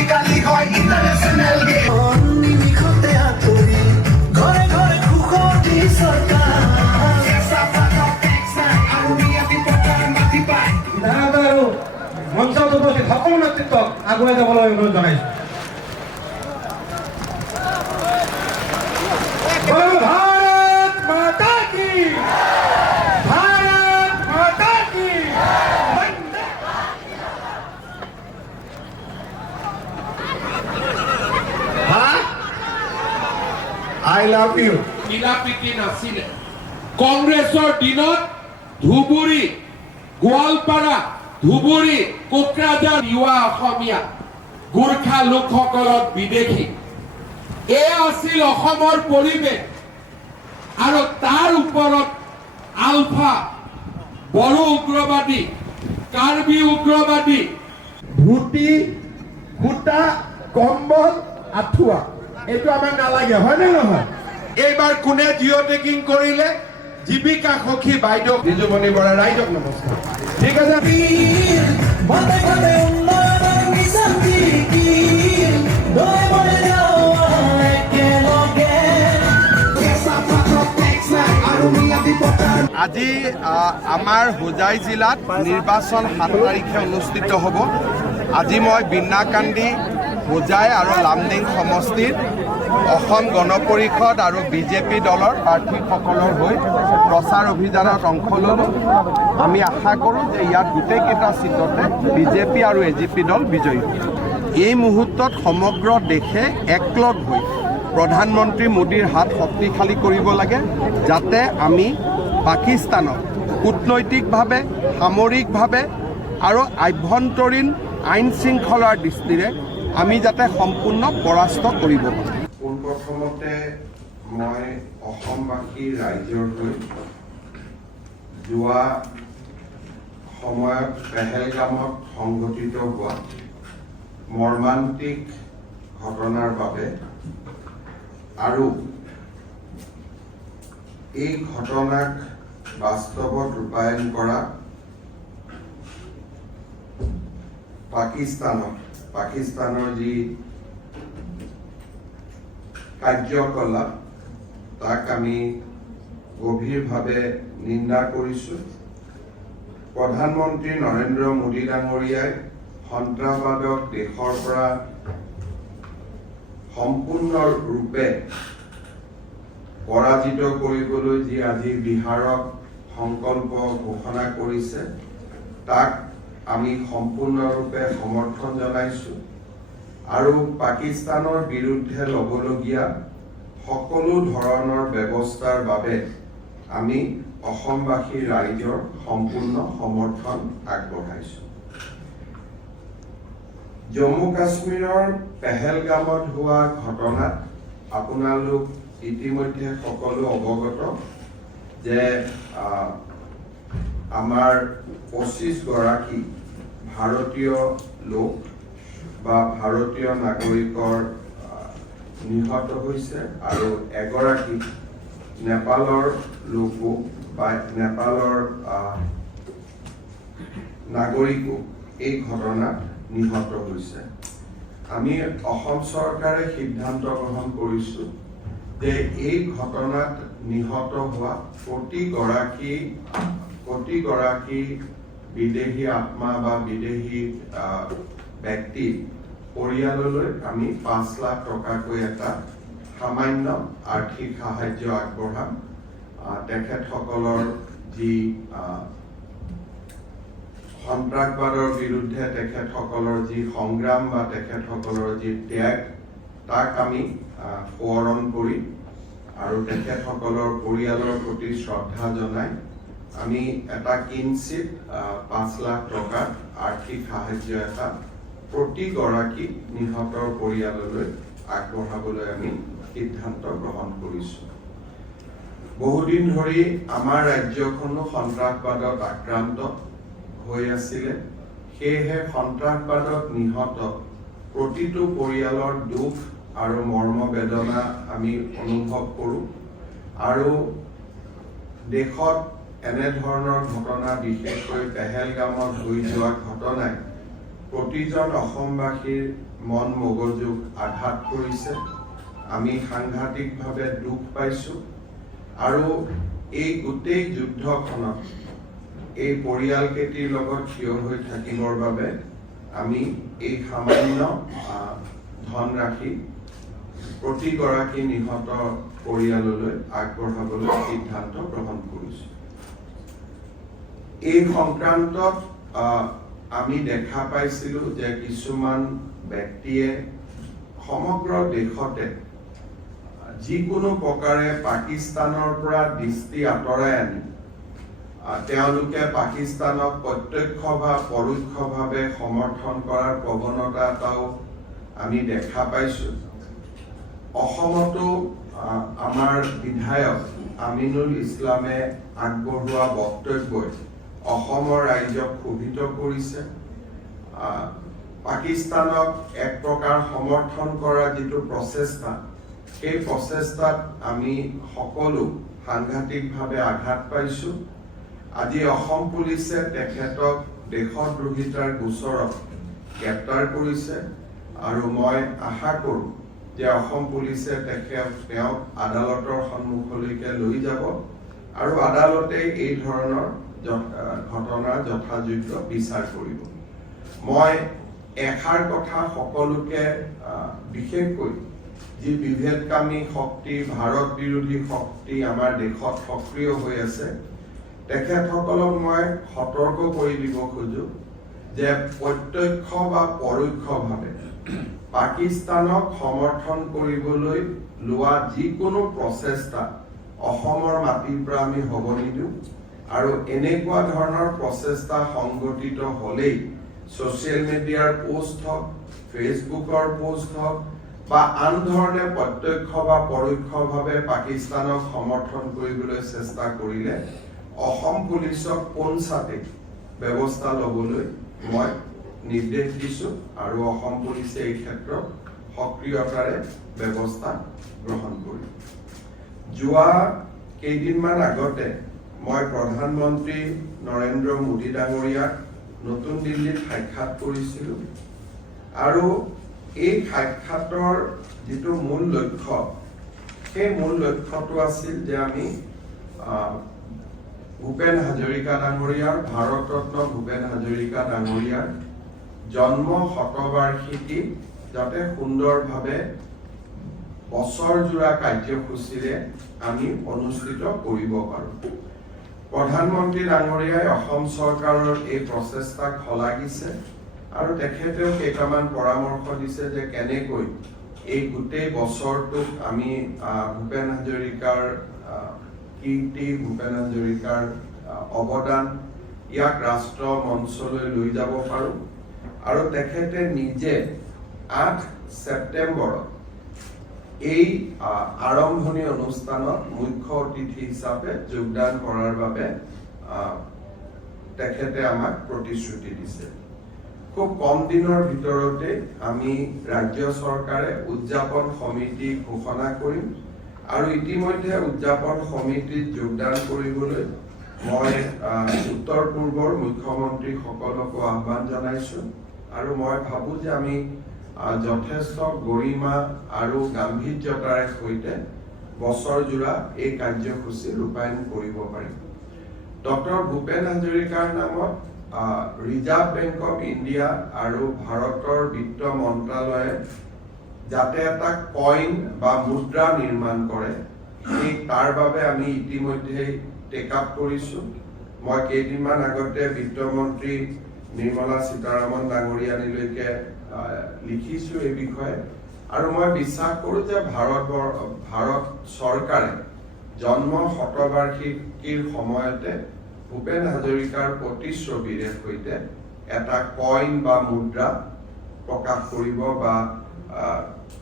আজিকালি হয় international game নিমিখতে আতৰি ঘৰে ঘৰে খুখৰ দি চৰকাৰ আৰু নিয়াতি পথাৰ মাটি পায় আৰু মঞ্চত উপস্থিত সকলো নেতৃত্বক আগুৱাই যাবলৈ অনুৰোধ জনাইছো भारत माता की I love you মিলাপ্ৰীতি নাছিলে কংগ্ৰেছৰ দিনত ধুবুৰী গোৱালপাৰা ধুবুৰী কোকৰাঝাৰ ইউৱা অসমীয়া গোৰ্খা লোকসকলক বিদেশী এয়া আছিল অসমৰ পৰিৱেশ আৰু তাৰ ওপৰত আলফা বড়ো উগ্ৰবাদী কাৰ্বি উগ্ৰবাদী ধুতি সূতা কম্বল আঁঠুৱা এইটো আমাক নালাগে হয়নে নহয় এইবাৰ কোনে জিঅ' টেকিং কৰিলে জীৱিকা সখী বাইদেউ নিজুমণি বৰা ৰাইজক নমস্কাৰ ঠিক আছে ঘৰে ঘৰে উন্নয়নৰ মিছন দিকিৰ দৰে বৰে যাওঁ একেলগে কেঁচা পাতৰ টেক্স নাই আৰু নিয়াতি পথাৰ আজি আমাৰ হোজাই জিলাত নিৰ্বাচন 7 তাৰিখে অনুষ্ঠিত হ'ব আজি মই বিন্নাকান্দি হোজাই আৰু লামডিং সমষ্টিত অসম গণ পৰিষদ আৰু বিজেপি দলৰ প্ৰাৰ্থীসকলৰ হৈ প্ৰচাৰ অভিযানত অংশ ল'লোঁ আমি আশা কৰোঁ যে ইয়াত গোটেইকেইটা চিটতে বিজেপি আৰু এজিপি দল বিজয়ী হ'ব এই মুহূৰ্তত সমগ্ৰ দেশে একলগ হৈ প্ৰধানমন্ত্ৰী মোদীৰ হাত শক্তিশালী কৰিব লাগে যাতে আমি পাকিস্তানক কূটনৈতিকভাৱে সামৰিকভাৱে আৰু আভ্যন্তৰীণ আইন শৃংখলাৰ দৃষ্টিৰে আমি যাতে সম্পূৰ্ণ পৰাস্ত কৰিব পাৰোঁ পোনপ্ৰথমতে মই অসমবাসী ৰাইজৰ হৈ যোৱা সময়ত পেহেলগামত সংঘটিত হোৱা মৰ্মান্তিক ঘটনাৰ বাবে আৰু এই ঘটনাক বাস্তৱত ৰূপায়ণ কৰা পাকিস্তানৰ যি কাৰ্যকলাপ তাক আমি গভীৰভাৱে নিন্দা কৰিছোঁ প্ৰধানমন্ত্ৰী নৰেন্দ্ৰ মোদী ডাঙৰীয়াই সন্ত্ৰাসবাদক দেশৰ পৰা সম্পূৰ্ণৰূপে পৰাজিত কৰিবলৈ যি আজি বিহাৰক সংকল্প ঘোষণা কৰিছে তাক আমি সম্পূৰ্ণৰূপে সমৰ্থন জনাইছোঁ আৰু পাকিস্তানৰ বিৰুদ্ধে ল'বলগীয়া সকলো ধৰণৰ ব্যৱস্থাৰ বাবে আমি অসমবাসী ৰাইজৰ সম্পূৰ্ণ সমৰ্থন আগবঢ়াইছোঁ জম্মু কাশ্মীৰৰ পেহেলগামত হোৱা ঘটনাত আপোনালোক ইতিমধ্যে সকলো অৱগত যে আমাৰ 25 গৰাকী ভাৰতীয় লোক বা ভাৰতীয় নাগৰিকৰ নিহত হৈছে আৰু এগৰাকী নেপালৰ লোকো বা নেপালৰ নাগৰিকো এই ঘটনাত নিহত হৈছে আমি অসম চৰকাৰে সিদ্ধান্ত গ্ৰহণ কৰিছোঁ যে এই ঘটনাত নিহত হোৱা প্ৰতিগৰাকী বিদেশী আত্মা বা বিদেশী ব্যক্তি পৰিয়াললৈ আমি 5 লাখ টকাকৈ এটা সামান্য আৰ্থিক সাহায্য আগবঢ়াম তেখেতসকলৰ যি সন্ত্ৰাসবাদৰ বিৰুদ্ধে তেখেতসকলৰ যি সংগ্ৰাম বা তেখেতসকলৰ যি ত্যাগ তাক আমি সোঁৱৰণ কৰি আৰু তেখেতসকলৰ পৰিয়ালৰ প্ৰতি শ্ৰদ্ধা জনাই আমি এটা কিঞ্চিত 5 লাখ টকাৰ আৰ্থিক সাহায্য এটা প্ৰতিগৰাকী নিহতৰ পৰিয়াললৈ আগবঢ়াবলৈ আমি সিদ্ধান্ত গ্ৰহণ কৰিছোঁ বহুদিন ধৰি আমাৰ ৰাজ্যখনো সন্ত্ৰাসবাদত আক্ৰান্ত হৈ আছিলে সেয়েহে সন্ত্ৰাসবাদত নিহত প্ৰতিটো পৰিয়ালৰ দুখ আৰু মৰ্মবেদনা আমি অনুভৱ কৰোঁ আৰু দেশত এনে ধৰণৰ ঘটনা বিশেষকৈ পেহেলগামত হৈ যোৱা ঘটনাই প্ৰতিজন অসমবাসীৰ মন মগজুক আঘাত কৰিছে। আমি সাংঘাতিকভাৱে দুখ পাইছোঁ আৰু এই গোটেই যুদ্ধখনত এই পৰিয়ালকেইটিৰ লগত থিয় হৈ থাকিবৰ বাবে আমি এই সামান্য ধনৰাশি প্ৰতিগৰাকী নিহত পৰিয়াললৈ আগবঢ়াবলৈ সিদ্ধান্ত গ্ৰহণ কৰিছোঁ। এই সংক্ৰান্তত আমি দেখা পাইছিলোঁ যে কিছুমান ব্যক্তিয়ে সমগ্ৰ দেশতে যিকোনো প্ৰকাৰে পাকিস্তানৰ পৰা দৃষ্টি আঁতৰাই আনি তেওঁলোকে পাকিস্তানক প্ৰত্যক্ষ বা পৰোক্ষভাৱে সমৰ্থন কৰাৰ প্ৰৱণতা এটাও আমি দেখা পাইছোঁ। অসমতো আমাৰ বিধায়ক আমিনুল ইছলামে আগবঢ়োৱা বক্তব্যই অসমৰ ৰাইজক ক্ষোভিত কৰিছে। পাকিস্তানক এক প্ৰকাৰ সমৰ্থন কৰা যিটো প্ৰচেষ্টা, সেই প্ৰচেষ্টাত আমি সকলো সাংঘাতিকভাৱে আঘাত পাইছোঁ। আজি অসম পুলিচে তেখেতক দেশদ্ৰোহিতাৰ গোচৰত গ্ৰেপ্তাৰ কৰিছে আৰু মই আশা কৰোঁ যে অসম পুলিচে তেওঁক আদালতৰ সন্মুখলৈকে লৈ যাব আৰু আদালতে এই ধৰণৰ ঘটনাৰ যথাযোগ্য বিচাৰ কৰিব। মই এষাৰ কথা সকলোকে বিশেষকৈ যি বিভেদকামী শক্তি, ভাৰত বিৰোধী শক্তি আমাৰ দেশত সক্ৰিয় হৈ আছে, তেখেতসকলক মই সতৰ্ক কৰি দিব খোজো যে প্ৰত্যক্ষ বা পৰোক্ষভাৱে পাকিস্তানক সমৰ্থন কৰিবলৈ লোৱা যিকোনো প্ৰচেষ্টা অসমৰ মাটিৰ পৰা আমি হ'ব নিদিওঁ আৰু এনেকুৱা ধৰণৰ প্ৰচেষ্টা সংগঠিত হ'লেই ছ'চিয়েল মিডিয়াৰ পোষ্ট হওক, ফেচবুকৰ পোষ্ট হওক বা আন ধৰণে প্ৰত্যক্ষ বা পৰোক্ষভাৱে পাকিস্তানক সমৰ্থন কৰিবলৈ চেষ্টা কৰিলে অসম পুলিচক পোনছাতে ব্যৱস্থা ল'বলৈ মই নিৰ্দেশ দিছোঁ আৰু অসম পুলিচে এই ক্ষেত্ৰত সক্ৰিয়তাৰে ব্যৱস্থা গ্ৰহণ কৰিব। যোৱা কেইদিনমান আগতে মই প্ৰধানমন্ত্ৰী নৰেন্দ্ৰ মোদী ডাঙৰীয়াক নতুন দিল্লীত সাক্ষাৎ কৰিছিলোঁ আৰু এই সাক্ষাতৰ যিটো মূল লক্ষ্য, সেই মূল লক্ষ্যটো আছিল যে আমি ভূপেন হাজৰিকা ডাঙৰীয়াৰ, ভাৰতৰত্ন ভূপেন হাজৰিকা ডাঙৰীয়াৰ জন্ম শতবাৰ্ষিকী যাতে সুন্দৰভাৱে বছৰজোৰা কাৰ্যসূচীৰে আমি অনুষ্ঠিত কৰিব পাৰোঁ। প্ৰধানমন্ত্ৰী ডাঙৰীয়াই অসম চৰকাৰৰ এই প্ৰচেষ্টাক শলাগিছে আৰু তেখেতেও কেইটামান পৰামৰ্শ দিছে যে কেনেকৈ এই গোটেই বছৰটোক আমি ভূপেন হাজৰিকাৰ কীৰ্তি, ভূপেন হাজৰিকাৰ অৱদান ইয়াক ৰাষ্ট্ৰ মঞ্চলৈ লৈ যাব পাৰোঁ আৰু তেখেতে নিজে 8 ছেপ্টেম্বৰত এই আৰম্ভণি অনুষ্ঠানত মুখ্য অতিথি হিচাপে যোগদান কৰাৰ বাবে তেখেতে আমাক প্ৰতিশ্ৰুতি দিছে। খুব কম দিনৰ ভিতৰতে আমি ৰাজ্য চৰকাৰে উদযাপন সমিতি ঘোষণা কৰিম আৰু ইতিমধ্যে উদযাপন সমিতিত যোগদান কৰিবলৈ মই উত্তৰ পূৰ্বৰ মুখ্যমন্ত্ৰীসকলকো আহ্বান জনাইছোঁ আৰু মই ভাবোঁ যে আমি যথেষ্ট গৰিমা আৰু গাম্ভীৰ্যতাৰে সৈতে বছৰজোৰা এই কাৰ্যসূচী ৰূপায়ণ কৰিব পাৰিম। ডক্টৰ ভূপেন হাজৰিকাৰ নামত ৰিজাৰ্ভ বেংক অফ ইণ্ডিয়া আৰু ভাৰতৰ বিত্ত মন্ত্ৰালয়ে যাতে এটা কইন বা মুদ্ৰা নিৰ্মাণ কৰে, তাৰ বাবে আমি ইতিমধ্যে টেক আপ কৰিছোঁ। মই কেইদিনমান আগতে বিত্তমন্ত্ৰী নিৰ্মলা সীতাৰামন ডাঙৰীয়ানীলৈকে লিখিছোঁ এই বিষয়ে আৰু মই বিশ্বাস কৰোঁ যে ভাৰত চৰকাৰে জন্ম শতবাৰ্ষিকীৰ সময়তে ভূপেন হাজৰিকাৰ প্ৰতিচ্ছবিৰে সৈতে এটা কইন বা মুদ্ৰা প্ৰকাশ কৰিব বা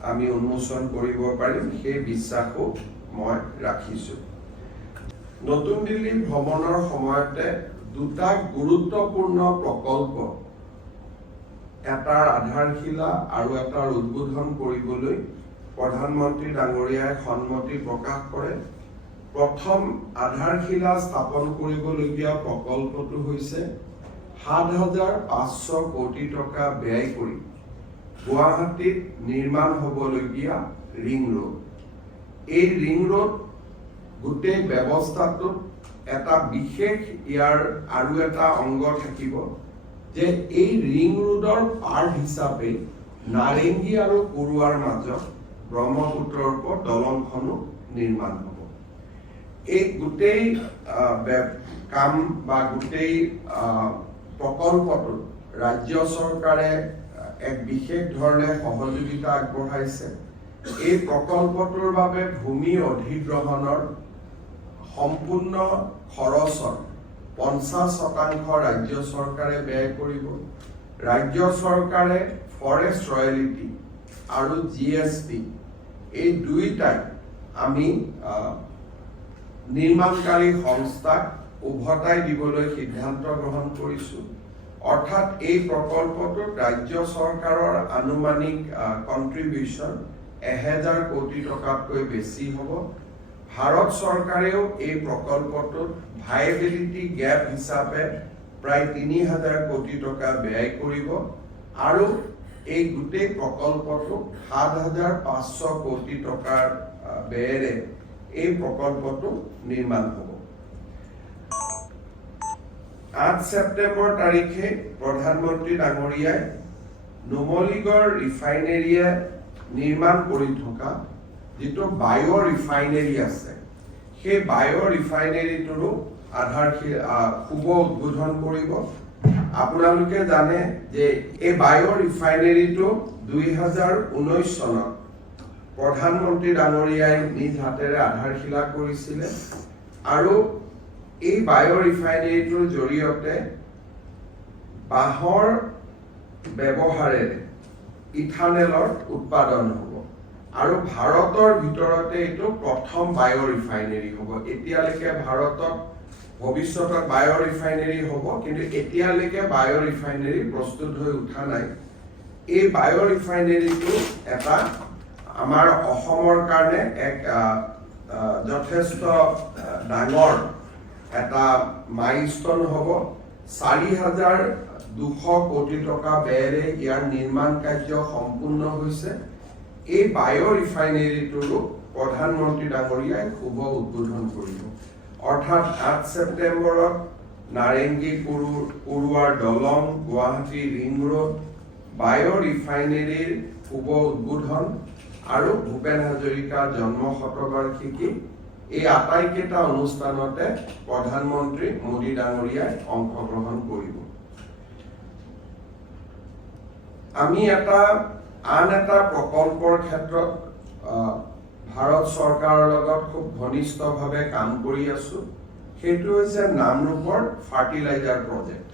আমি উন্মোচন কৰিব পাৰিম, সেই বিশ্বাসো মই ৰাখিছোঁ। নতুন দিল্লী ভ্ৰমণৰ সময়তে দুটা গুৰুত্বপূৰ্ণ প্ৰকল্প, এটাৰ আধাৰশিলা আৰু এটাৰ উদ্বোধন কৰিবলৈ প্ৰধানমন্ত্ৰী ডাঙৰীয়াই সন্মতি প্ৰকাশ কৰে। প্ৰথম আধাৰশিলা স্থাপন কৰিবলগীয়া প্ৰকল্পটো হৈছে 7,500 কোটি টকা ব্যয় কৰি গুৱাহাটীত নিৰ্মাণ হ'বলগীয়া ৰিং ৰোড। এই ৰিং ৰোড গোটেই ব্যৱস্থাটোত এটা বিশেষ ইয়াৰ আৰু এটা অংগ থাকিব যে এই ৰিং ৰোডৰ পাৰ হিচাপে নাৰেংগী আৰু পৰুৱাৰ মাজত ব্ৰহ্মপুত্ৰৰ ওপৰত দলংখনো নিৰ্মাণ হ'ব। এই গোটেই কাম বা গোটেই প্ৰকল্পটোত ৰাজ্য চৰকাৰে এক বিশেষ ধৰণে সহযোগিতা আগবঢ়াইছে। এই প্ৰকল্পটোৰ বাবে ভূমি অধিগ্ৰহণৰ সম্পূৰ্ণ খৰচৰ 50% ৰাজ্য চৰকাৰে ব্যয় কৰিব। ৰাজ্য চৰকাৰে ফৰেষ্ট ৰয়েলিটি আৰু GST এই দুইটাই আমি নিৰ্মাণকাৰী সংস্থাক উভতাই দিবলৈ সিদ্ধান্ত গ্ৰহণ কৰিছোঁ। অৰ্থাৎ এই প্ৰকল্পটোত ৰাজ্য চৰকাৰৰ আনুমানিক কণ্ট্ৰিবিউশ্যন 1,000 কোটি টকাতকৈ বেছি হ'ব। ভাৰত চৰকাৰেও এই প্ৰকল্পটোত ভাইবিলিটি গেপ হিচাপে প্ৰায় 3,000 কোটি টকা ব্যয় কৰিব আৰু এই গোটেই প্ৰকল্পটো 7,500 কোটি টকাৰ ব্যয়েৰে এই প্ৰকল্পটো নিৰ্মাণ হ'ব। 8 ছেপ্টেম্বৰ তাৰিখে প্ৰধানমন্ত্ৰী ডাঙৰীয়াই নুমলীগড় ৰিফাইনেৰীয়ে নিৰ্মাণ কৰি থকা যিটো বায়' ৰিফাইনেৰী আছে, সেই বায়' ৰিফাইনেৰীটোৰো শুভ উদ্বোধন কৰিব। আপোনালোকে জানে যে এই বায়' ৰিফাইনেৰীটো 2019 চনত প্ৰধানমন্ত্ৰী ডাঙৰীয়াই নিজ হাতেৰে আধাৰশিলা কৰিছিলে আৰু এই বায়' ৰিফাইনেৰীটোৰ জৰিয়তে বাঁহৰ ব্যৱহাৰেৰে ইথানেলৰ উৎপাদন হ'ব আৰু ভাৰতৰ ভিতৰতে এইটো প্ৰথম বায়' ৰিফাইনেৰী হ'ব। এতিয়ালৈকে ভাৰতত ভৱিষ্যতত বায়' ৰিফাইনেৰী হ'ব, কিন্তু এতিয়ালৈকে বায়' ৰিফাইনেৰী প্ৰস্তুত হৈ উঠা নাই। এই বায়' ৰিফাইনেৰীটো এটা আমাৰ অসমৰ কাৰণে এক যথেষ্ট ডাঙৰ এটা মাইলষ্টন হ'ব। 4,200 কোটি টকা ব্যয়েৰে ইয়াৰ নিৰ্মাণ কাৰ্য সম্পূৰ্ণ হৈছে। এই বায়' ৰিফাইনেৰীটোৰো প্ৰধানমন্ত্ৰী ডাঙৰীয়াই শুভ উদ্বোধন কৰিব। অৰ্থাৎ 8 ছেপ্টেম্বৰত নাৰেংগী পৰুৱাৰ দলং, গুৱাহাটী ৰিং ৰোড, বায়' ৰিফাইনেৰীৰ শুভ উদ্বোধন আৰু ভূপেন হাজৰিকাৰ জন্ম শতবাৰ্ষিকী, এই আটাইকেইটা অনুষ্ঠানতে প্ৰধানমন্ত্ৰী মোদী ডাঙৰীয়াই অংশগ্ৰহণ কৰিব। আমি আন এটা প্ৰকল্পৰ ক্ষেত্ৰত ভাৰত চৰকাৰৰ লগত খুব ঘনিষ্ঠভাৱে কাম কৰি আছো। সেইটো হৈছে নামৰূপৰ ফাৰ্টিলাইজাৰ প্ৰজেক্ট।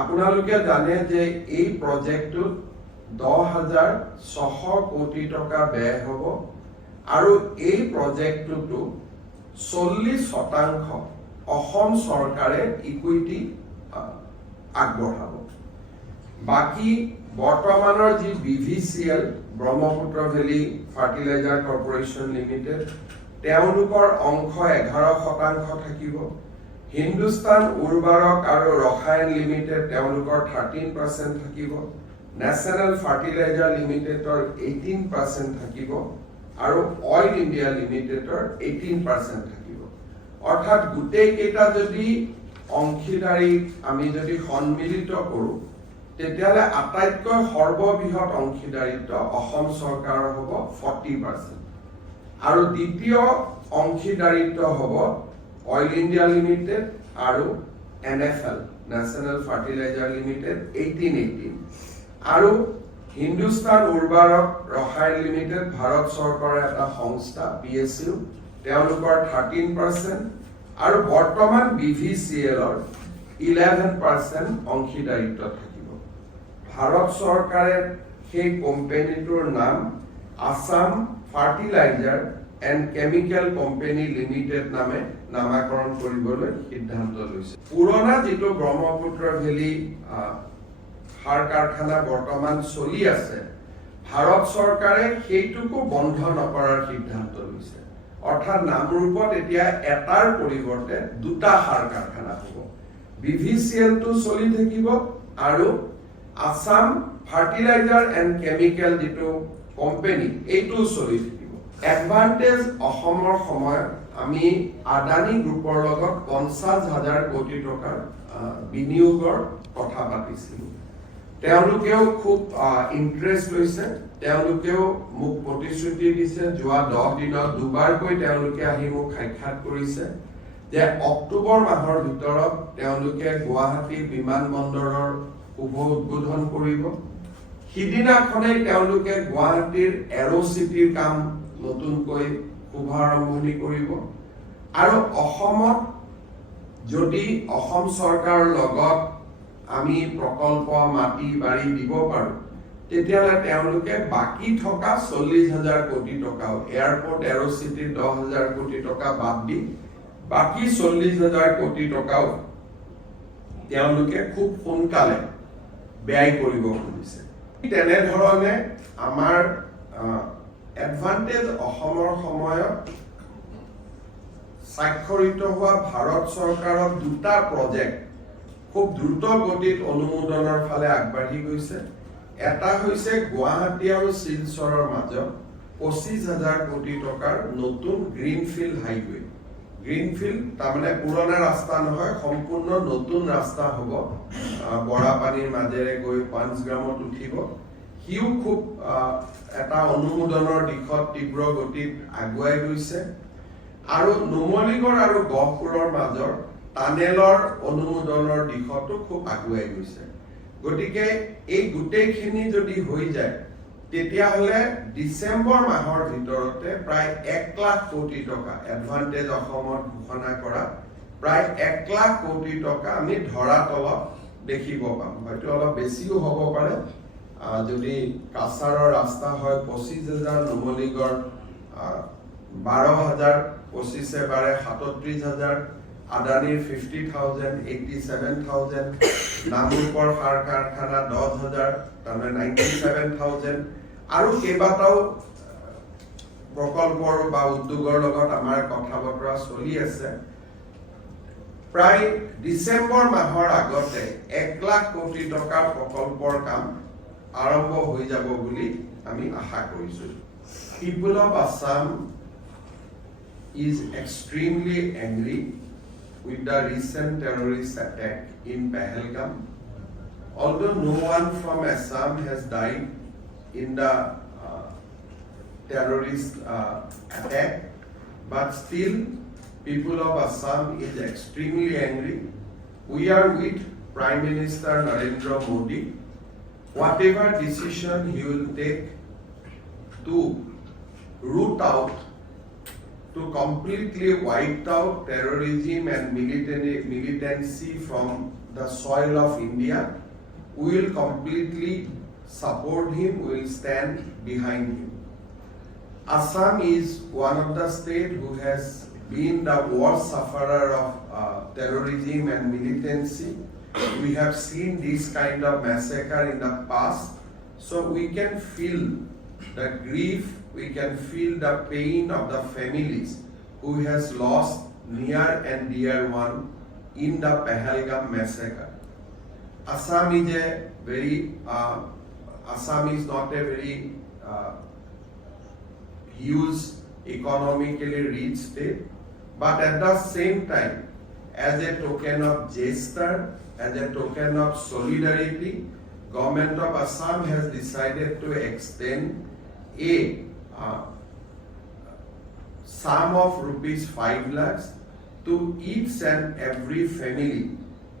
আপোনালোকে জানে যে এই প্ৰজেক্টটোত 10,600 কোটি টকা ব্যয় হ'ব আৰু এই প্ৰজেক্টটো 40% অসম চৰকাৰে ইকুইটি আগবঢ়াব। বাকী বৰ্তমানৰ যি BVCL Brahmaputra valley fertiliser corporation limited, তেওঁলোকৰ অংশ 11% থাকিব। হিন্দুস্তান উৰ্বাৰক আৰু ৰসায়ন লিমিটেড তেওঁলোকৰ 13% থাকিব। নেশ্যনেল ফাৰ্টিলাইজাৰ লিমিটেডৰ 18% থাকিব আৰু অইল ইণ্ডিয়া লিমিটেডৰ 18% থাকিব। অৰ্থাৎ গোটেই কেইটা যদি অংশীদাৰী আমি যদি সন্মিলিত কৰোঁ, তেতিয়াহ'লে আটাইতকৈ সৰ্ববৃহৎ অংশীদাৰিত্ব অসম চৰকাৰৰ হ'ব 40% আৰু দ্বিতীয় অংশীদাৰিত্ব হ'ব অইল ইণ্ডিয়া লিমিটেড আৰু NFL নেশ্যনেল ফাৰ্টিলাইজাৰ লিমিটেড 18-18 আৰু হিন্দুস্তান উৰ্বাৰক ৰসায়ন লিমিটেড ভাৰত চৰকাৰৰ এটা সংস্থা PSU, তেওঁলোকৰ 13% আৰু বৰ্তমান BVCLৰ 11% অংশীদাৰিত্ব থাকিব। ভাৰত চৰকাৰে সেই কোম্পানীটোৰ নাম Assam fertiliser and chemical company limited নামে নামাকৰণ কৰিবলৈ সিদ্ধান্ত লৈছে। পুৰণা যিটো ব্ৰহ্মপুত্ৰ ভেলী সাৰ কাৰখানা বৰ্তমান চলি আছে, ভাৰত চৰকাৰে সেইটোকো বন্ধ নকৰাৰ সিদ্ধান্ত লৈছে। অৰ্থাৎ নামৰূপত এতিয়া এটাৰ পৰিৱৰ্তে 2টা সাৰ কাৰখানা হ'ব। BVCL টো চলি থাকিব আৰু আসাম ফাৰ্টিলাইজাৰ এণ্ড কেমিকেল যিটো কোম্পানী এইটো চলি থাকিব এডভান্টেজ অসমৰ সময়ত আমি আদানী গ্ৰুপৰ লগত 50,000 কোটি টকাৰ বিনিয়োগৰ কথা পাতিছিলো তেওঁলোকেও খুব ইন্টাৰেষ্ট লৈছে তেওঁলোকেও মোক প্ৰতিশ্ৰুতি দিছে যোৱা 10 দিনত দুবাৰকৈ তেওঁলোকে আহি মোক সাক্ষাৎ কৰিছে যে অক্টোবৰ মাহৰ ভিতৰত তেওঁলোকে গুৱাহাটী বিমানবন্দৰৰ শুভ উদ্বোধন কৰিব সিদিনাখনেই তেওঁলোকে গুৱাহাটীৰ এৰো চিটিৰ কাম নতুনকৈ শুভাৰম্ভণি কৰিব আৰু অসমত যদি অসম চৰকাৰৰ লগত আমি প্ৰকল্প মাটি বাৰী দিব পাৰো তেতিয়ালে তেওঁলোকে বাকি থকা 40,000 কোটি টকা এয়াৰপোৰ্ট এৰো চিটি 10,000 কোটি টকা বাদ দি বাকি 40,000 কোটি টকাও তেওঁলোকে খুব সোনকালে ব্যয় কৰিব খুজিছে তেনে ধৰণে আমাৰ এডভান্টেজ অসমৰ সময়ত স্বাক্ষৰিত হোৱা ভাৰত চৰকাৰৰ দুটা প্ৰজেক্ট খুব দ্ৰুত গতিত অনুমোদনৰ ফালে আগবাঢ়ি গৈছে এটা হৈছে গুৱাহাটী আৰু শিলচৰৰ মাজত 25,000 কোটি টকাৰ নতুন গ্ৰীনফিল্ড হাইৱে গ্ৰীনফিল্ড তাৰমানে পুৰণা ৰাস্তা নহয় সম্পূৰ্ণ নতুন ৰাস্তা হ'ব বৰাপানীৰ মাজেৰে গৈ পাঞ্চগ্ৰামত উঠিব হিউ খুব এটা অনুমোদনৰ দিশত তীব্ৰ গতিত আগুৱাই গৈছে আৰু নুমলীগড় আৰু গহপুৰৰ মাজৰ টানেলৰ অনুমোদনৰ দিশতো খুব আগুৱাই গৈছে গতিকে এই গোটেইখিনি যদি হৈ যায় তেতিয়াহ'লে ডিসেম্বৰ মাহৰ ভিতৰতে প্ৰায় 1 লাখ কোটি টকা এডভান্টেজ অসমত ঘোষণা কৰা প্ৰায় 1 লাখ কোটি টকা আমি ধৰাতলত দেখিব পাম হয়তো অলপ বেছিও হ'ব পাৰে যদি কাছাৰৰ ৰাস্তা হয় 25,000 নুমলীগড় 12,000 25 বাৰে 37,000 আদানীৰ 50,000 87,000 নামৰূপৰ সাৰ কাৰখানা 10,000 তাৰমানে 97,000 আৰু কেইবাটাও প্ৰকল্পৰ বা উদ্যোগৰ লগত আমাৰ কথা বতৰা চলি আছে প্ৰায় ডিসেম্বৰ মাহৰ আগতে 1 লাখ কোটি টকাৰ প্ৰকল্পৰ কাম আৰম্ভ হৈ যাব বুলি আমি আশা কৰিছো People of Assam is extremely angry with the recent terrorist attack in Pahalgam. Although no one from Assam has died in the terrorist attack, but still people of Assam is extremely angry. We are with Prime Minister Narendra Modi. Whatever decision he will take to root out to completely wipe out terrorism and militancy from the soil of India, we will completely support him, we will stand behind him. Assam is one of the states who has been the worst sufferer of terrorism and militancy. We have seen this kind of massacre in the past, so we can feel the grief, we can feel the pain of the families who has lost near and dear one in the Pahalgam massacre. Assam is not a very huge economically rich state, but at the same time, as a token of gesture, as a token of solidarity, Government of Assam has decided to extend a sum of rupees 5 lakhs to each and every family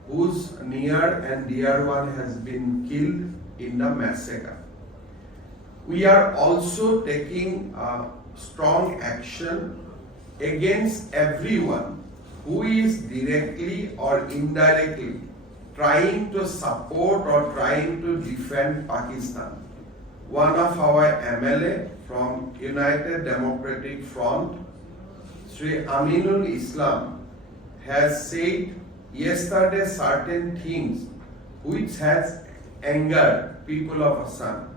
whose near and dear one has been killed in the massacre. We are also taking strong action against everyone who is directly or indirectly trying to support or trying to defend Pakistan. One of our MLA from United Democratic Front, Sri Aminul Islam, has said yesterday certain things which has angered people of Assam.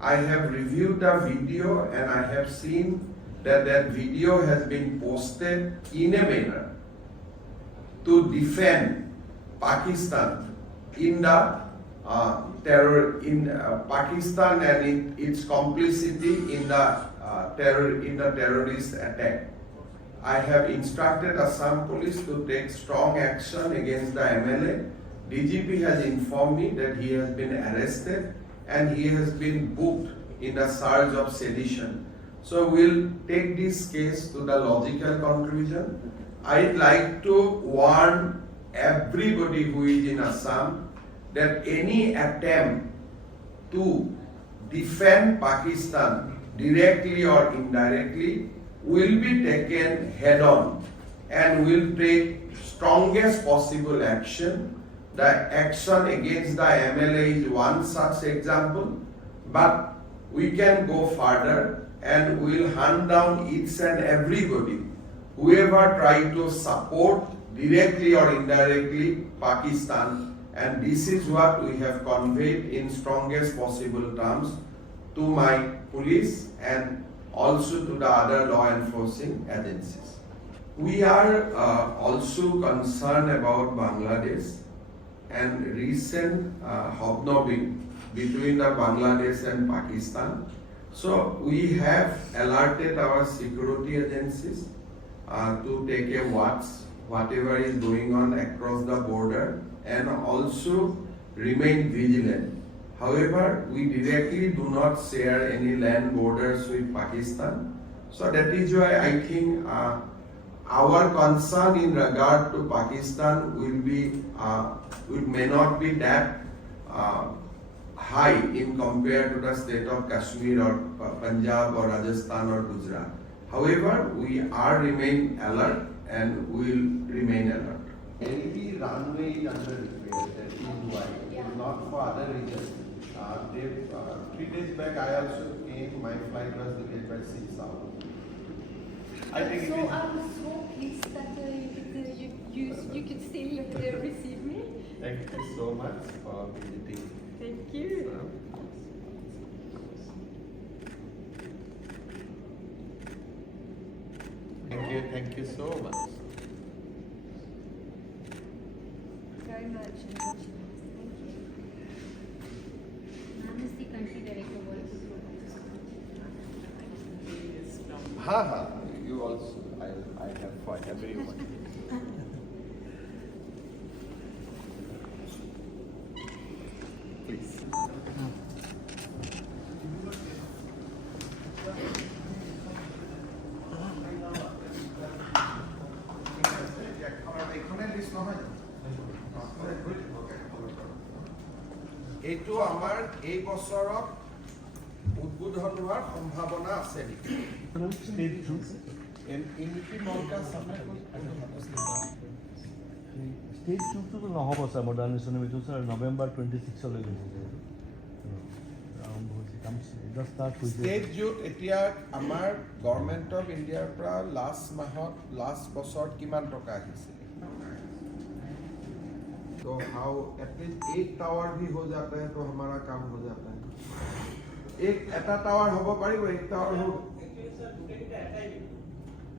I have reviewed the video and I have seen that that video has been posted in a manner to defend Pakistan in the Pakistan and its complicity in the terrorist attack. I have instructed Assam Police to take strong action against the MLA. DGP has informed me that he has been arrested and he has been booked in a charge of sedition. So we'll take this case to the logical conclusion. I'd like to warn everybody who is in Assam that any attempt to defend Pakistan directly or indirectly will be taken head on and will take strongest possible action. The action against the MLA is one such example, but we can go further and we'll hunt down each and everybody, whoever try to support directly or indirectly Pakistan, and this is what we have conveyed in strongest possible terms to my police and also to the other law enforcing agencies. We are also concerned about Bangladesh and recent hobnobbing between the Bangladesh and Pakistan. So we have alerted our security agencies to take a watch whatever is going on across the border and also remain vigilant. However, we directly do not share any land borders with Pakistan. So that is why I think our concern in regard to Pakistan may not be that high in compared to the state of Kashmir or Punjab or Rajasthan or Gujarat. However, we are remain alert and will remain alert. Any runway is under repair, that is why, not for other reasons. 3 days back I also came, my flight was delayed by 6 hours. I think So it is. I was so pleased that you could still receive me. Thank you so much for visiting. Thank you. Thank you so much. Very much. And much nice. Thank you. Ma'am is the country director. You also. I have for everyone. Please. এইটো আমাৰ এই বছৰত উদ্বোধন হোৱাৰ সম্ভাৱনা আছে নেকি? Stage 2 to the নহ'ব স্যাৰ মডাৰ্নিজেশ্যন এইটো স্যাৰ নৱেম্বৰ 26লৈ গৈছে আৰম্ভ হৈছে কাম জাষ্ট ষ্টাৰ্ট হৈছে ষ্টেট যুট এতিয়া আমাৰ গভৰ্ণমেণ্ট অফ ইণ্ডিয়াৰ পৰা লাষ্ট বছৰত কিমান টকা আহিছে? तो हाउ एटलीस्ट एक टावर भी हो जाता है तो हमारा काम हो जाता है। एक एटा टावर होबो पारिबो, एक टावर हो